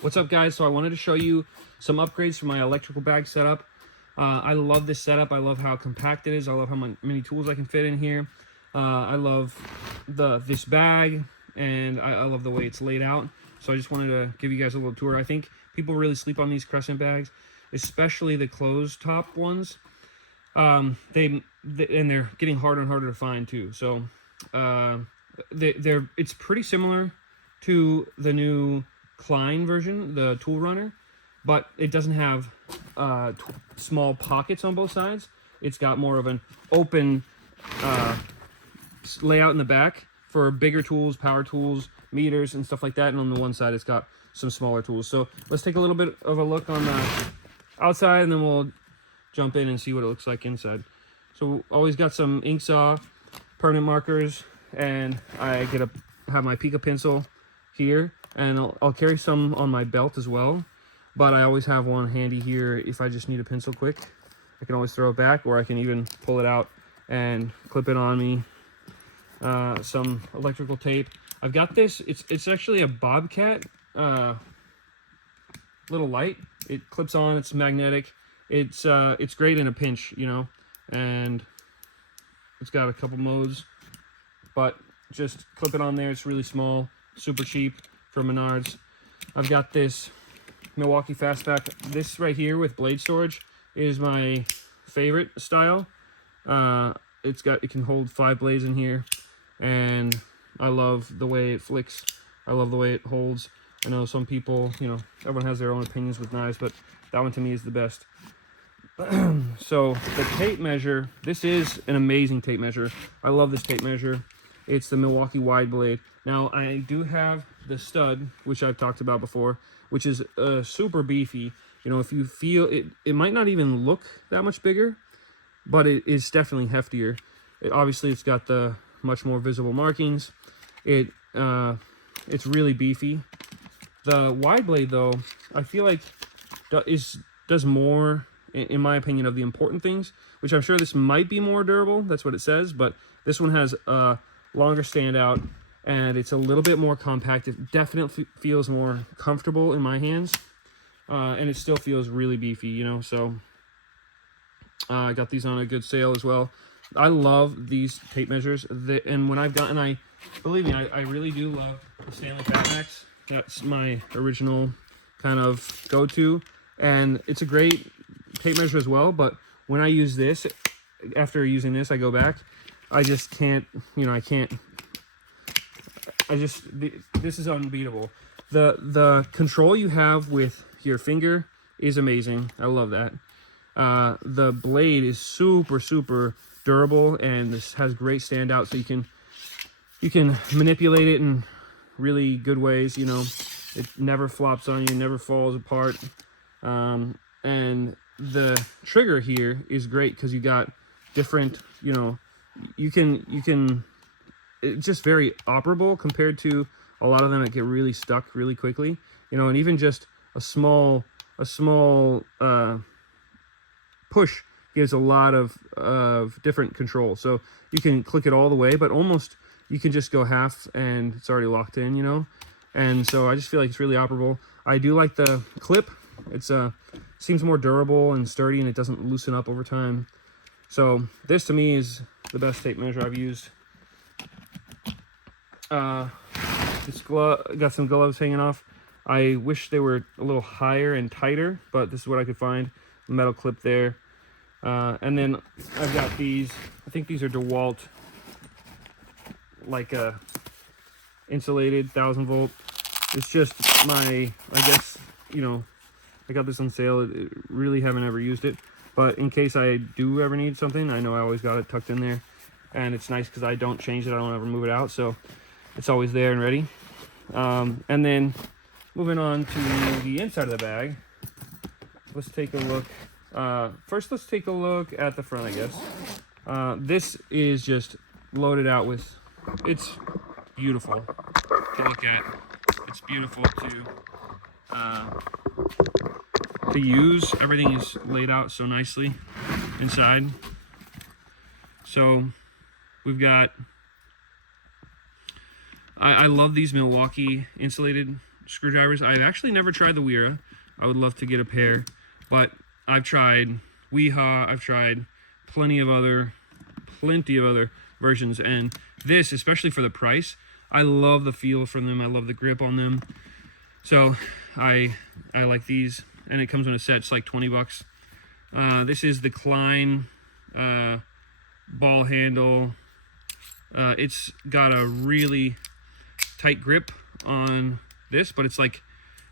What's up, guys? So I wanted to show you some upgrades for my electrical bag setup. I love this setup. I love how compact it is. I love how many tools I can fit in here. I love this bag, and I love the way it's laid out. So I just wanted to give you guys a little tour. I think people really sleep on these Crescent bags, especially the closed top ones. They're getting harder and harder to find too. So it's pretty similar to the new Klein version, the tool runner, but it doesn't have small pockets on both sides. It's got more of an open layout in the back for bigger tools, power tools, meters, and stuff like that. And on the one side, it's got some smaller tools. So let's take a little bit of a look on the outside, and then we'll jump in and see what it looks like inside. So always got some ink saw, permanent markers, and I have my Pica pencil here, and I'll carry some on my belt as well, but I always have one handy here if I just need a pencil quick. I can always throw it back, or I can even pull it out and clip it on me. Some electrical tape. I've got this, it's actually a Bobcat little light. It clips on, it's magnetic. It's great in a pinch, you know, and it's got a couple modes, but just clip it on there. It's really small, super cheap from Menards. I've got this Milwaukee Fastback. This right here with blade storage is my favorite style. It can hold 5 blades in here, and I love the way it flicks. I love the way it holds. I know some people, you know, everyone has their own opinions with knives, but that one to me is the best. So the tape measure, this is an amazing tape measure. I love this tape measure. It's the Milwaukee wide blade. Now I do have the stud, which I've talked about before, which is super beefy. You know, if you feel it, it might not even look that much bigger, but it is definitely heftier. Obviously, it's got the much more visible markings. It's really beefy. The wide blade, though, I feel like does more, in my opinion, of the important things, which I'm sure this might be more durable. That's what it says, but this one has a longer standout, and it's a little bit more compact. It definitely feels more comfortable in my hands, and it still feels really beefy, you know. So I got these on a good sale as well. I love these tape measures, and when I've gotten, believe me, I really do love the Stanley Fatmax. That's my original kind of go-to, and it's a great tape measure as well. But when I use this, after using this, I go back. I just can't, you know, this is unbeatable. The control you have with your finger is amazing. I love that. The blade is super durable, and this has great standout, so you can manipulate it in really good ways. You know, it never flops on you, never falls apart. And the trigger here is great because you got different, you know, you can it's just very operable compared to a lot of them that get really stuck really quickly, you know. And even just a small push gives a lot of different control. So you can click it all the way, but almost you can just go half and it's already locked in, you know. And so I just feel like it's really operable. I do like the clip. It's seems more durable and sturdy, and it doesn't loosen up over time. So this to me is the best tape measure I've used. This glove, got some gloves hanging off. I wish they were a little higher and tighter, but this is what I could find. Metal clip there. And then I've got these, I think these are DeWalt, like insulated 1000 volt. It's just my, I guess, you know, I got this on sale. Really haven't ever used it, but in case I do ever need something, I know I always got it tucked in there. And it's nice because I don't change it. I don't ever move it out, so it's always there and ready. And then moving on to the inside of the bag, let's take a look. First, let's take a look at the front, I guess. This is just loaded out with, it's beautiful to look at. It's beautiful to use. Everything is laid out so nicely inside. So we've got, I love these Milwaukee insulated screwdrivers. I've actually never tried the Wera. I would love to get a pair, but I've tried Weha. I've tried plenty of other versions, and this, especially for the price, I love the feel from them. I love the grip on them. So I like these, and it comes in a set. It's like 20 bucks. This is the Klein ball handle. It's got a really tight grip on this, but it's like,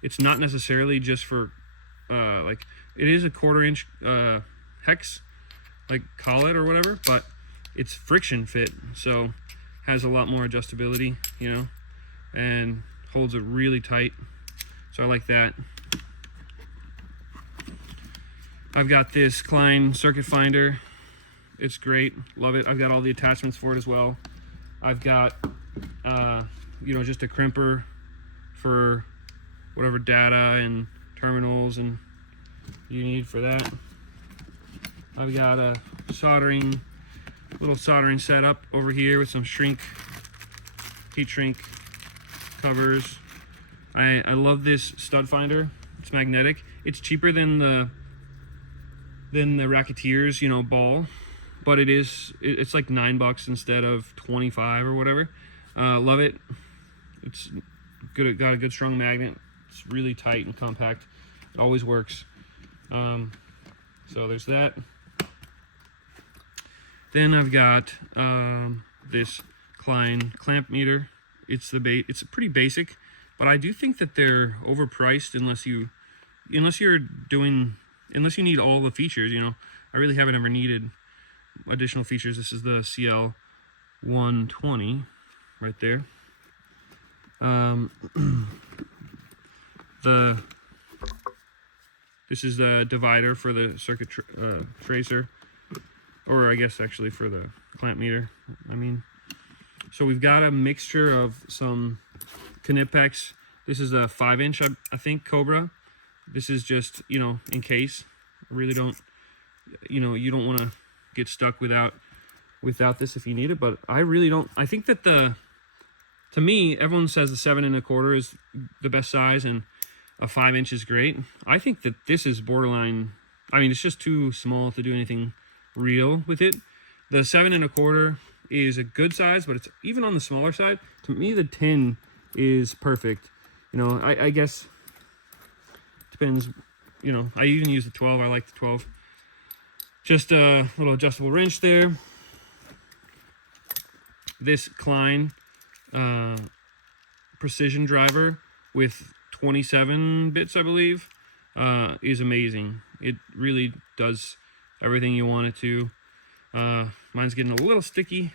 it's not necessarily just for like, it is a 1/4 inch hex, like collet or whatever, but it's friction fit, so has a lot more adjustability, you know, and holds it really tight. So I like that. I've got this Klein circuit finder. It's great, love it. I've got all the attachments for it as well. I've got you know, just a crimper for whatever data and terminals and you need for that. I've got a little soldering setup over here with some heat shrink covers. I love this stud finder. It's magnetic. It's cheaper than the Racketeers, you know, ball, but it's like $9 instead of 25 or whatever. Love it. It's good. It got a good strong magnet. It's really tight and compact. It always works. So there's that. Then I've got this Klein clamp meter. It's pretty basic, but I do think that they're overpriced unless you need all the features. You know, I really haven't ever needed additional features. This is the CL 120 right there. This is the divider for the circuit tracer, or I guess actually for the clamp meter. So we've got a mixture of some Knipex. This is a 5-inch, I think, Cobra. This is just, you know, in case. I really don't, you know, you don't want to get stuck without this if you need it, but I really don't. I think that to me, everyone says the 7 1/4 is the best size and a 5-inch is great. I think that this is borderline. I mean, it's just too small to do anything real with it. The 7 1/4 is a good size, but it's even on the smaller side. To me, the 10 is perfect. You know, I guess depends. You know, I even use the 12. I like the 12. Just a little adjustable wrench there. This Klein precision driver with 27 bits, I believe, is amazing. It really does everything you want it to. Mine's getting a little sticky,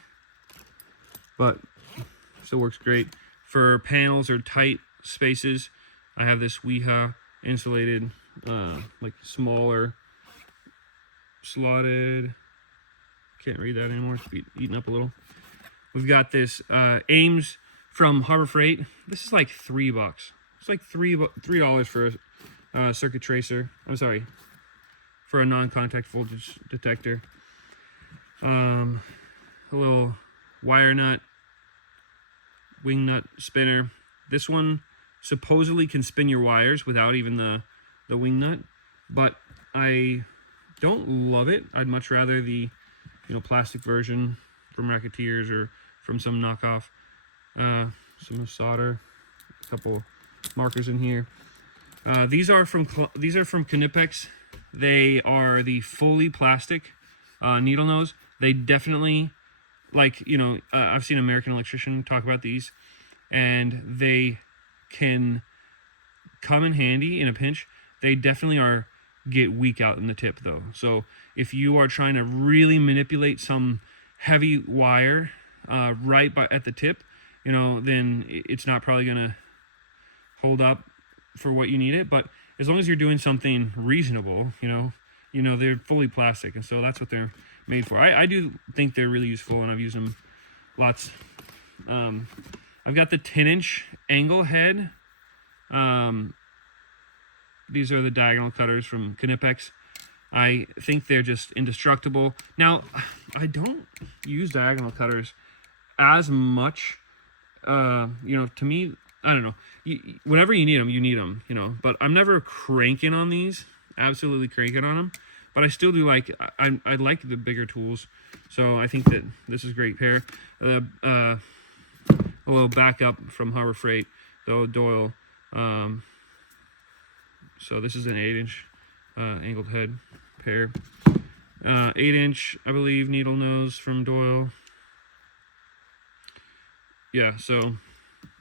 but still works great. For panels or tight spaces, I have this Weha insulated, like smaller, slotted. Can't read that anymore. It's eaten up a little. We've got this Ames from Harbor Freight. This is like $3. It's like $3 for a circuit tracer. I'm sorry, for a non-contact voltage detector. A little wire nut, wing nut spinner. This one supposedly can spin your wires without even the wing nut, but I don't love it. I'd much rather the, you know, plastic version from Racketeers or from some knockoff. Some solder, a couple markers in here. These are from Knipex. They are the fully plastic needle nose. They definitely, like, you know, I've seen American Electrician talk about these, and they can come in handy in a pinch. They definitely get weak out in the tip though. So if you are trying to really manipulate some heavy wire right at the tip, you know, then it's not probably gonna hold up for what you need it. But as long as you're doing something reasonable, you know, they're fully plastic, and so that's what they're made for. I do think they're really useful, and I've used them lots. I've got the 10-inch angle head. These are the diagonal cutters from Knipex. I think they're just indestructible. Now, I don't use diagonal cutters as much. You know, to me, I don't know. Whenever you need them, you know. But I'm never cranking on these, absolutely cranking on them. But I still do like, I like the bigger tools. So I think that this is a great pair. A little backup from Harbor Freight, the Doyle. So this is an 8-inch angled head pair. 8-inch, I believe, needle nose from Doyle. Yeah, so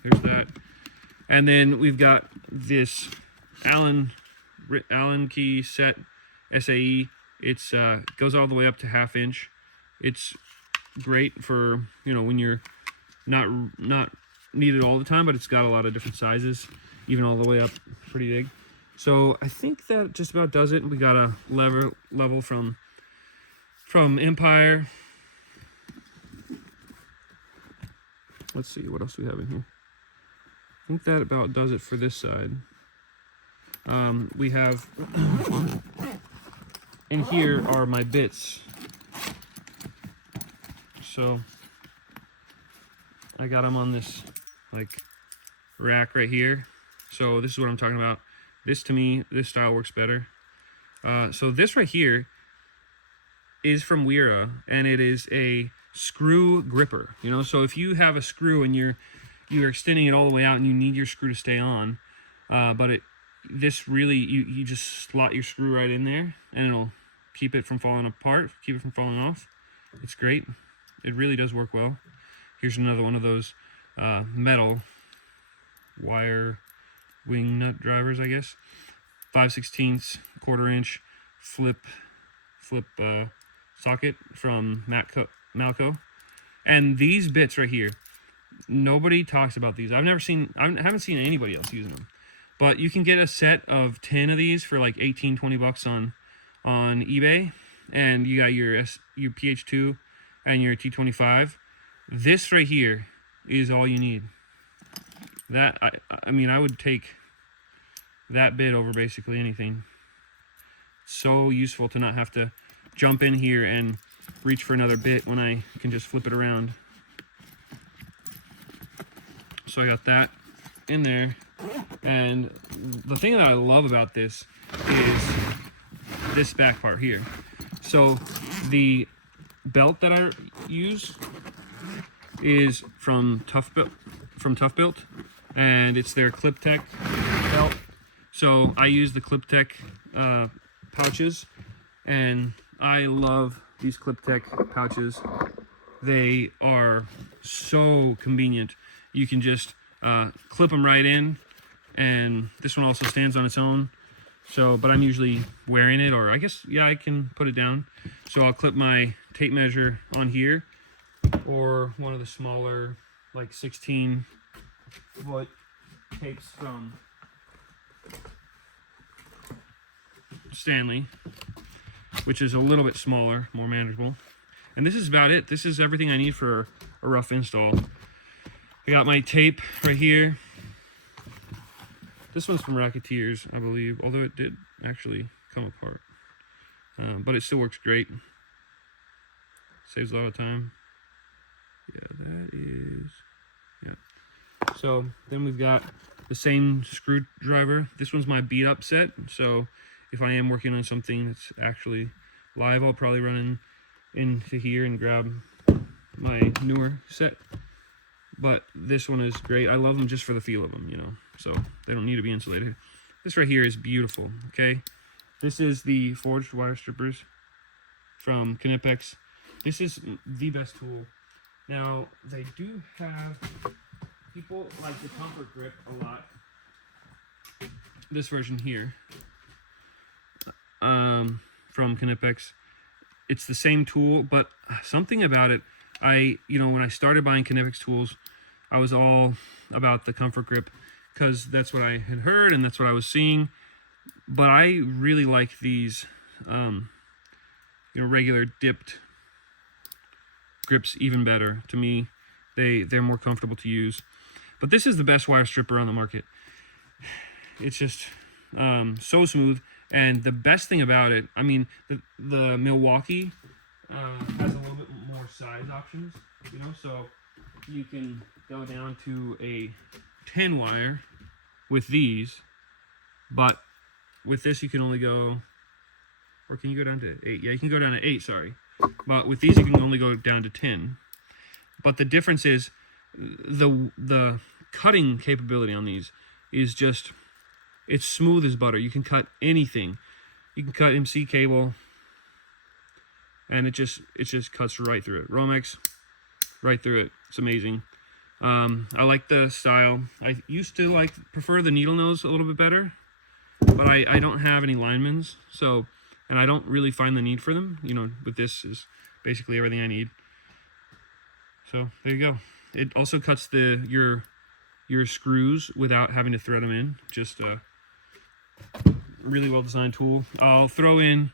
there's that. And then we've got this Allen key set SAE. It's goes all the way up to 1/2 inch. It's great for, you know, when you're not needed all the time, but it's got a lot of different sizes, even all the way up pretty big. So I think that just about does it. We got a level from Empire. Let's see what else we have in here. I think that about does it for this side. We have and here are my bits. So I got them on this like rack right here. So this is what I'm talking about. This, to me, this style works better. So this right here is from Wera, and it is a screw gripper. You know, so if you have a screw and you're extending it all the way out and you need your screw to stay on, but this really, you just slot your screw right in there and it'll keep it from falling apart, keep it from falling off. It's great. It really does work well. Here's another one of those metal wire wing nut drivers, I guess. 5/16 1/4-inch flip socket from Malco. And these bits right here, nobody talks about these. I haven't seen anybody else using them. But you can get a set of 10 of these for like 18-20 bucks on eBay, and you got your PH2 and your T25. This right here is all you need. That I mean, I would take that bit over basically anything. It's so useful to not have to jump in here and reach for another bit when I can just flip it around. So I got that in there. And the thing that I love about this is this back part here. So the belt that I use is from Tough Built, and it's their Clip Tech belt. So I use the Clip Tech pouches, and I love these Clip Tech pouches. They are so convenient. You can just clip them right in, and this one also stands on its own. So, but I'm usually wearing it, or I guess, yeah, I can put it down. So I'll clip my tape measure on here, or one of the smaller, like 16-foot tapes from Stanley, which is a little bit smaller, more manageable. And this is about it. This is everything I need for a rough install. I got my tape right here. This one's from Racketeers, I believe, although it did actually come apart. But it still works great. Saves a lot of time. Yeah, that is... yeah. So then we've got the same screwdriver. This one's my beat up set. So if I am working on something that's actually live, I'll probably run into here and grab my newer set. But this one is great. I love them just for the feel of them, you know. So they don't need to be insulated. This right here is beautiful, okay? This is the forged wire strippers from Knipex. This is the best tool. Now, they do have... people like the Comfort Grip a lot. This version here from Knipex. It's the same tool, but something about it, when I started buying Knipex tools, I was all about the Comfort Grip because that's what I had heard and that's what I was seeing. But I really like these, regular dipped grips even better. To me, they're more comfortable to use. But this is the best wire stripper on the market. It's just so smooth. And the best thing about it, I mean, the Milwaukee has a little bit more size options, so you can go down to a 10 wire with these, but with this you can only go, or can you go down to 8? Yeah, you can go down to 8, sorry. But with these you can only go down to 10. But the difference is the cutting capability on these is just, it's smooth as butter. You can cut anything. You can cut MC cable, and it just cuts right through it. Romex, right through it. It's amazing. I like the style. I used to prefer the needle nose a little bit better, but I don't have any linemen's, so, and I don't really find the need for them. You know, but this is basically everything I need. So there you go. It also cuts your screws without having to thread them in. Just a really well designed tool. I'll throw in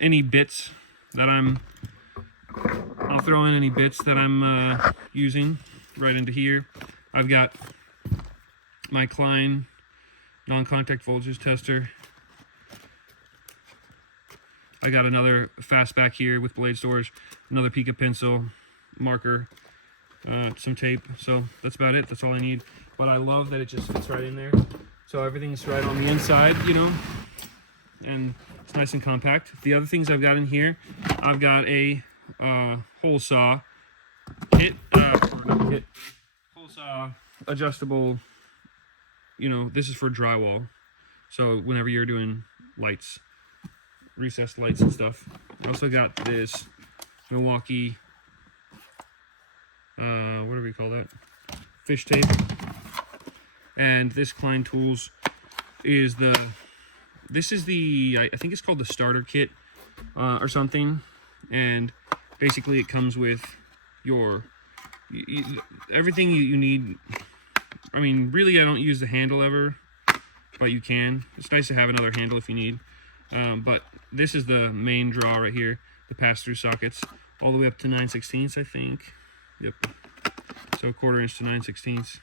any bits that I'm using right into here. I've got my Klein non-contact voltage tester. I got another fastback here with blade storage, another Pica pencil, marker, some tape. So that's about it. That's all I need. But I love that it just fits right in there. So everything's right on the inside, you know, and it's nice and compact. The other things I've got in here, I've got a hole saw kit, hole saw adjustable. You know, this is for drywall. So whenever you're doing lights, recessed lights and stuff. I also got this Milwaukee, what do we call that? Fish tape. And this Klein Tools is this is the, I think it's called the starter kit or something. And basically it comes with your, everything you need. I mean, really I don't use the handle ever, but you can. It's nice to have another handle if you need. But this is the main draw right here, the pass-through sockets, all the way up to 9/16, I think. Yep. So 1/4 inch to 9/16.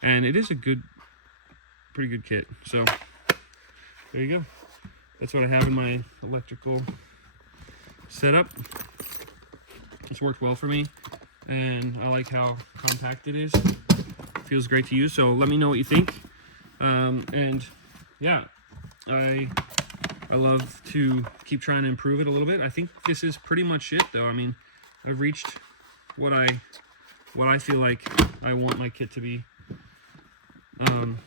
And it is pretty good kit. So there you go. That's what I have in my electrical setup. It's worked well for me, and I like how compact it is. Feels great to use. So let me know what you think. And yeah, I love to keep trying to improve it a little bit. I think this is pretty much it, though. I mean, I've reached what I feel like I want my kit to be.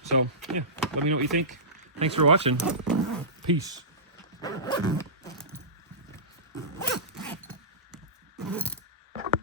So yeah, let me know what you think. Thanks for watching. Peace.